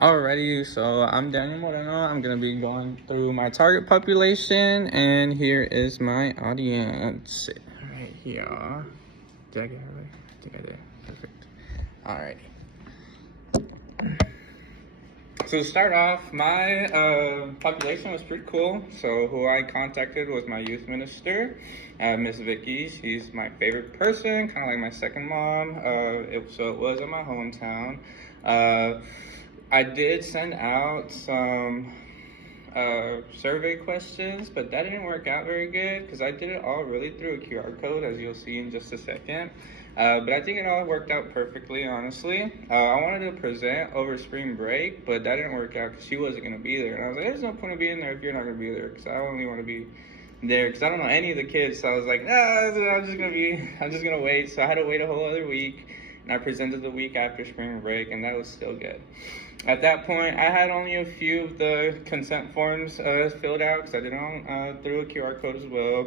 Alrighty, so I'm Daniel Moreno. I'm gonna be going through my target population, and here is my audience right here. Did I get it right? I think I did. Perfect. Alrighty. So to start off, my population was pretty cool. So who I contacted was my youth minister, Miss Vicky. She's my favorite person, kind of like my second mom. So it was in my hometown. I did send out some survey questions, but that didn't work out very good because I did it all really through a QR code, as you'll see in just a second. But I think it all worked out perfectly, honestly. I wanted to present over spring break, but that didn't work out because she wasn't going to be there. And I was like, there's no point in being there if you're not going to be there, because I only want to be there because I don't know any of the kids. So I was like, nah, I'm just going to wait. So I had to wait a whole other week, and I presented the week after spring break, and that was still good. At that point, I had only a few of the consent forms filled out because I did it on through a QR code as well.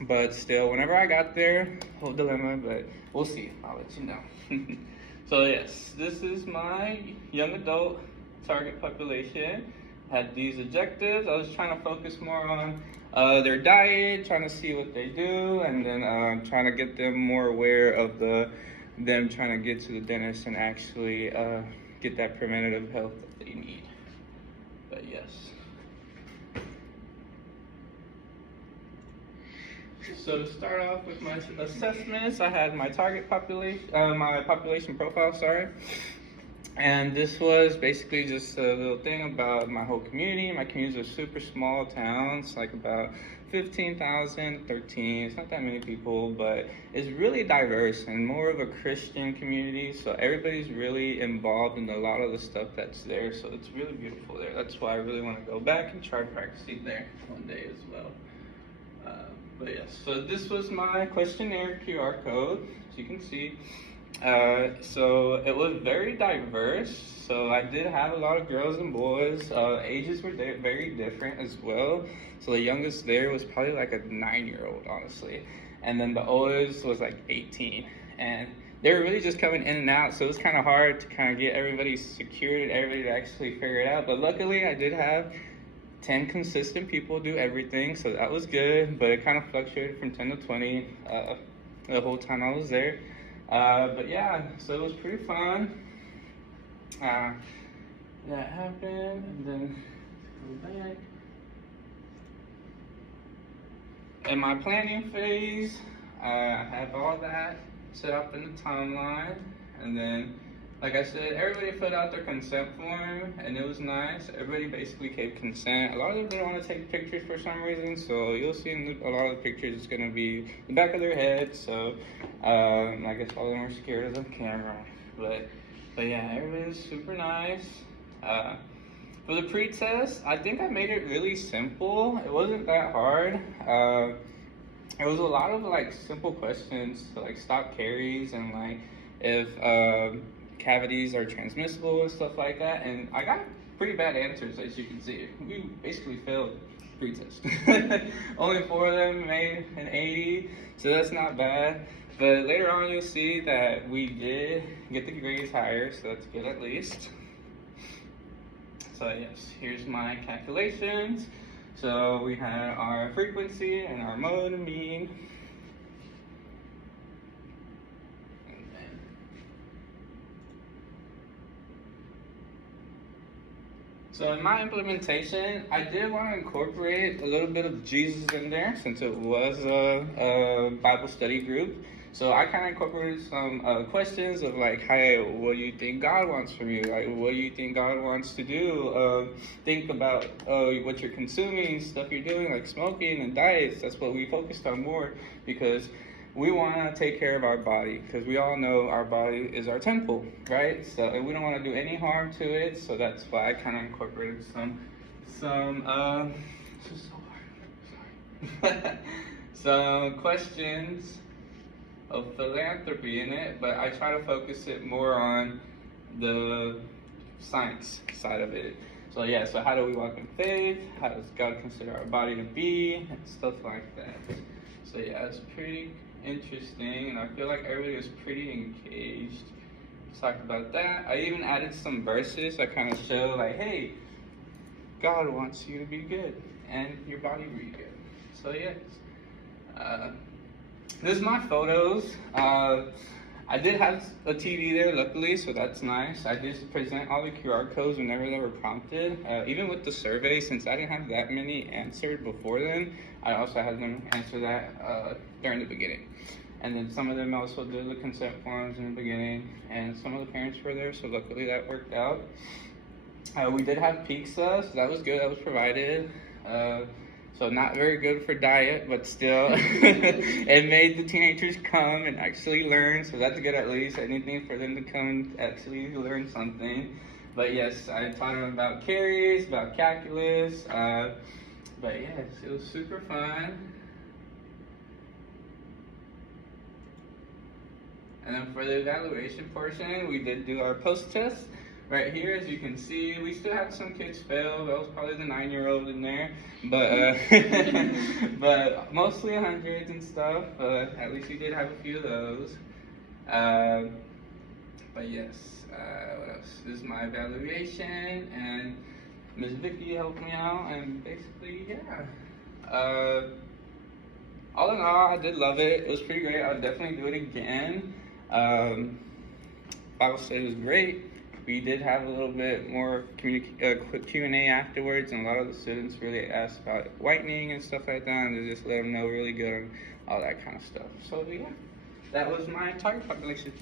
But still, whenever I got there, whole dilemma, but we'll see. I'll let you know. So yes, this is my young adult target population. Had these objectives. I was trying to focus more on their diet, trying to see what they do, and then trying to get them more aware of them trying to get to the dentist and actually get that preventative health that they need. But yes. So to start off with my assessments, I had my target population, my population profile, sorry. And this was basically just a little thing about my whole community. My community is a super small town. It's like about 15,000, 13. It's not that many people, but it's really diverse and more of a Christian community. So everybody's really involved in a lot of the stuff that's there. So it's really beautiful there. That's why I really want to go back and try practicing there one day as well. But yes, so this was my questionnaire QR code, as you can see. So it was very diverse. So I did have a lot of girls and boys. Ages were very different as well. So the youngest there was probably like a 9-year-old, honestly. And then the oldest was like 18. And they were really just coming in and out. So it was kind of hard to kind of get everybody secured and everybody to actually figure it out. But luckily I did have 10 consistent people do everything, so that was good, but it kind of fluctuated from 10 to 20 the whole time I was there. But yeah, so it was pretty fun. That happened, and then go back. In my planning phase, I have all that set up in the timeline, and then like I said, everybody filled out their consent form, and it was nice. Everybody basically gave consent. A lot of them didn't want to take pictures for some reason, so you'll see in a lot of the pictures it's going to be the back of their head, so I guess all of them were scared of the camera. But yeah, everybody was super nice. For the pre-test, I think I made it really simple. It wasn't that hard. It was a lot of like simple questions to like stop caries and like if cavities are transmissible and stuff like that, and I got pretty bad answers, as you can see. We basically failed pre-test. Only 4 of them made an 80, so that's not bad. But later on you'll see that we did get the grades higher, so that's good at least. So yes, here's my calculations. So we had our frequency and our mode and mean. So in my implementation, I did want to incorporate a little bit of Jesus in there since it was a Bible study group. So I kind of incorporated some questions of like, hey, what do you think God wants from you? Like, what do you think God wants to do? Think about what you're consuming, stuff you're doing, like smoking and diets. That's what we focused on more because we want to take care of our body because we all know our body is our temple, right? So we don't want to do any harm to it. So that's why I kind of incorporated some this is so hard. Some questions of philanthropy in it, but I try to focus it more on the science side of it. So yeah, so how do we walk in faith? How does God consider our body to be? And stuff like that. So yeah, it's pretty interesting, and I feel like everybody was pretty engaged. talked about that. I even added some verses that kind of show like, hey, God wants you to be good and your body to be good. So yes, this is my photos. I did have a TV there, luckily, so that's nice. I just present all the QR codes whenever they were prompted. Even with the survey, since I didn't have that many answered before then, I also had them answer that during the beginning. And then some of them also did the consent forms in the beginning, and some of the parents were there, so luckily that worked out. We did have pizza, so that was good, that was provided. So not very good for diet, but still, it made the teenagers come and actually learn, so that's good at least. Anything for them to come and actually learn something. But yes, I taught them about carries, about calculus, but yes, it was super fun. And then for the evaluation portion, we did do our post-test. Right here, as you can see, we still had some kids fail. That was probably the 9-year-old in there, but but mostly hundreds and stuff. At least we did have a few of those. But yes, what else? This is my evaluation, and Ms. Vicky helped me out, and basically, yeah. All in all, I did love it. It was pretty great. I would definitely do it again. Bible study was great. We did have a little bit more quick Q&A afterwards, and a lot of the students really asked about whitening and stuff like that, and they just let them know really good on all that kind of stuff. So yeah, that was my target population.